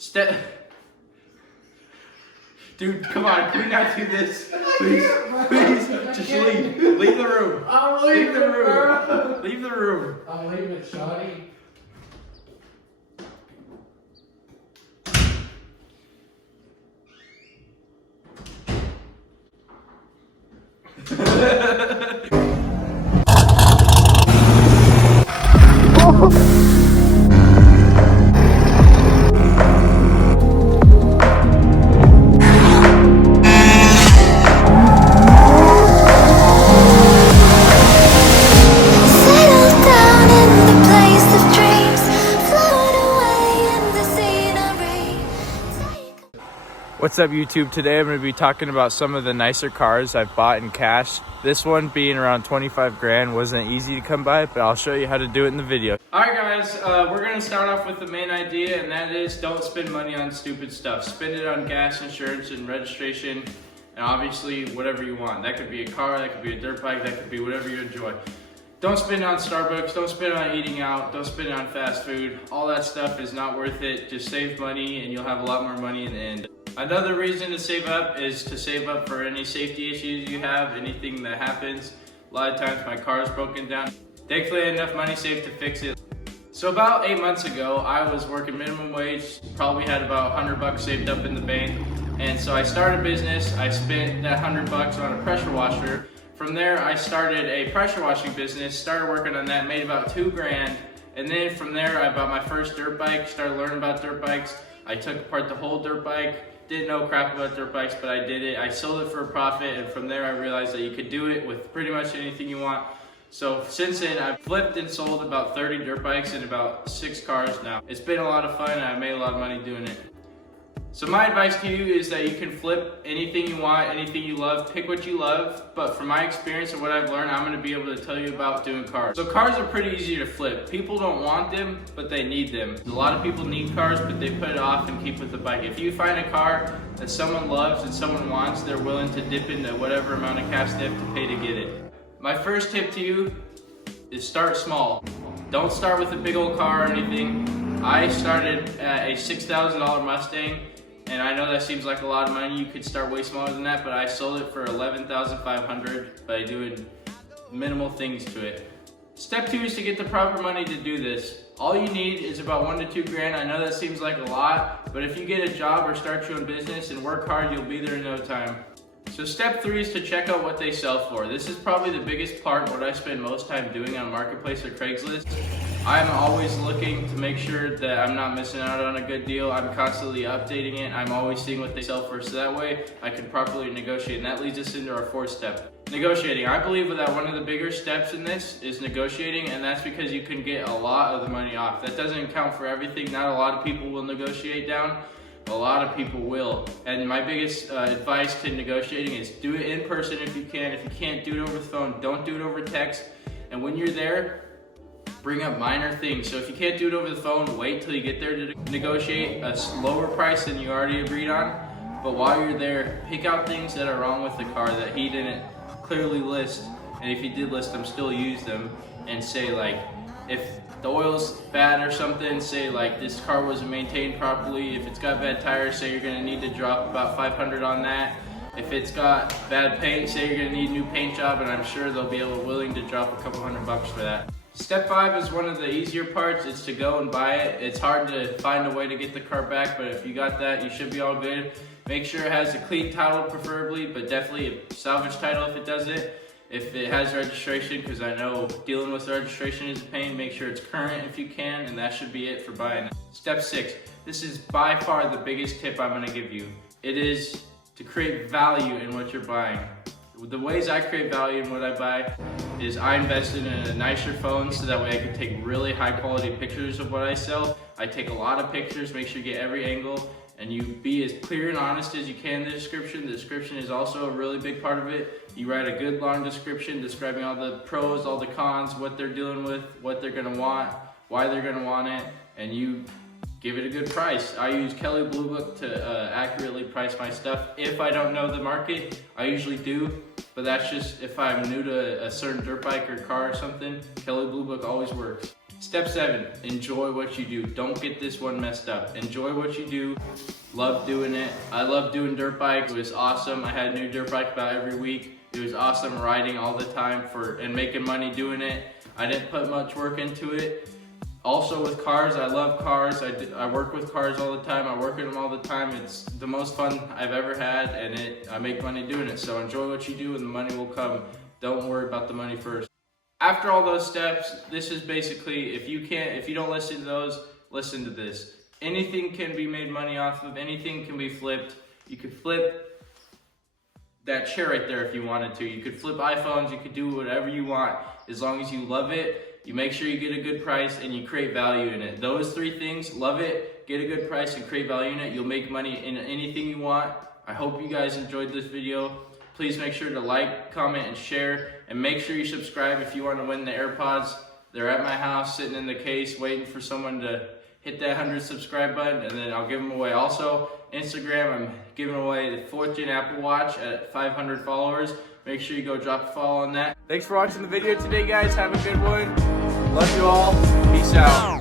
Step. Dude, come on, can we not do this? Please, please, just leave. Leave the room. I'm Leave leaving, the room. bro. Leave the room. I'm leaving, shawty. What's up YouTube? Today I'm going to be talking about some of the nicer cars I've bought in cash. This one being around 25 grand wasn't easy to come by, but I'll show you how to do it in the video. Alright guys, we're going to start off with the main idea, and that is don't spend money on stupid stuff. Spend it on gas, insurance, and registration, and obviously whatever you want. That could be a car, that could be a dirt bike, that could be whatever you enjoy. Don't spend it on Starbucks, don't spend it on eating out, don't spend it on fast food. All that stuff is not worth it. Just save money and you'll have a lot more money in the end. Another reason to save up is to save up for any safety issues you have, anything that happens. A lot of times my car is broken down. Thankfully I had enough money saved to fix it. So about 8 months ago, I was working minimum wage, probably had about $100 saved up in the bank. And so I started a business. I spent that $100 on a pressure washer. From there, I started a pressure washing business, started working on that, made about 2 grand. And then from there, I bought my first dirt bike, started learning about dirt bikes. I took apart the whole dirt bike, didn't know crap about dirt bikes, but I did it. I sold it for a profit, and from there I realized that you could do it with pretty much anything you want. So since then, I've flipped and sold about 30 dirt bikes and about 6 cars now. It's been a lot of fun, and I've made a lot of money doing it. So my advice to you is that you can flip anything you want, anything you love, pick what you love. But from my experience and what I've learned, I'm gonna be able to tell you about doing cars. So cars are pretty easy to flip. People don't want them, but they need them. A lot of people need cars, but they put it off and keep with the bike. If you find a car that someone loves and someone wants, they're willing to dip into whatever amount of cash they have to pay to get it. My first tip to you is start small. Don't start with a big old car or anything. I started at a $6,000 Mustang. And I know that seems like a lot of money. You could start way smaller than that, but I sold it for $11,500 by doing minimal things to it. Step 2 is to get the proper money to do this. All you need is about 1 to 2 grand. I know that seems like a lot, but if you get a job or start your own business and work hard, you'll be there in no time. So step 3 is to check out what they sell for. This is probably the biggest part, what I spend most time doing on Marketplace or Craigslist. I'm always looking to make sure that I'm not missing out on a good deal. I'm constantly updating it. I'm always seeing what they sell for, so that way I can properly negotiate. And that leads us into our 4th step. Negotiating. I believe that one of the bigger steps in this is negotiating, and that's because you can get a lot of the money off. That doesn't count for everything. Not a lot of people will negotiate down. A lot of people will. And my biggest advice to negotiating is do it in person if you can. If you can't do it over the phone, don't do it over text. And when you're there, bring up minor things. So if you can't do it over the phone, wait till you get there to negotiate a lower price than you already agreed on. But while you're there, pick out things that are wrong with the car that he didn't clearly list. And if he did list them, still use them and say, like, if the oil's bad or something, say like this car wasn't maintained properly. If it's got bad tires, say you're gonna need to drop about 500 on that. If it's got bad paint, say you're gonna need a new paint job, and I'm sure they'll be willing to drop a couple $100 for that. Step 5 is one of the easier parts. It's to go and buy it. It's hard to find a way to get the car back, but if you got that, you should be all good. Make sure it has a clean title preferably, but definitely a salvage title if it doesn't. If it has registration, because I know dealing with registration is a pain, make sure it's current if you can, and that should be it for buying it. Step 6, this is by far the biggest tip I'm gonna give you. It is to create value in what you're buying. The ways I create value in what I buy is I invested in a nicer phone so that way I can take really high quality pictures of what I sell. I take a lot of pictures, make sure you get every angle, and you be as clear and honest as you can in the description. The description is also a really big part of it. You write a good long description describing all the pros, all the cons, what they're dealing with, what they're gonna want, why they're gonna want it, and you give it a good price. I use Kelley Blue Book to accurately price my stuff. If I don't know the market, I usually do, but that's just if I'm new to a certain dirt bike or car or something. Kelley Blue Book always works. Step 7, enjoy what you do. Don't get this one messed up. Enjoy what you do. Love doing it. I love doing dirt bikes. It was awesome. I had a new dirt bike about every week. It was awesome riding all the time and making money doing it. I didn't put much work into it. Also with cars, I love cars. I work with cars all the time. I work with them all the time. It's the most fun I've ever had, and I make money doing it. So enjoy what you do and the money will come. Don't worry about the money first. After all those steps, this is basically, if you don't listen to those, listen to this. Anything can be made money off of, anything can be flipped. You could flip that chair right there if you wanted to. You could flip iPhones, you could do whatever you want. As long as you love it, you make sure you get a good price and you create value in it. Those 3 things, love it, get a good price and create value in it. You'll make money in anything you want. I hope you guys enjoyed this video. Please make sure to like, comment, and share. And make sure you subscribe if you want to win the AirPods. They're at my house, sitting in the case, waiting for someone to hit that 100 subscribe button, and then I'll give them away. Also, Instagram, I'm giving away the 4th Gen Apple Watch at 500 followers. Make sure you go drop a follow on that. Thanks for watching the video today, guys. Have a good one. Love you all. Peace out.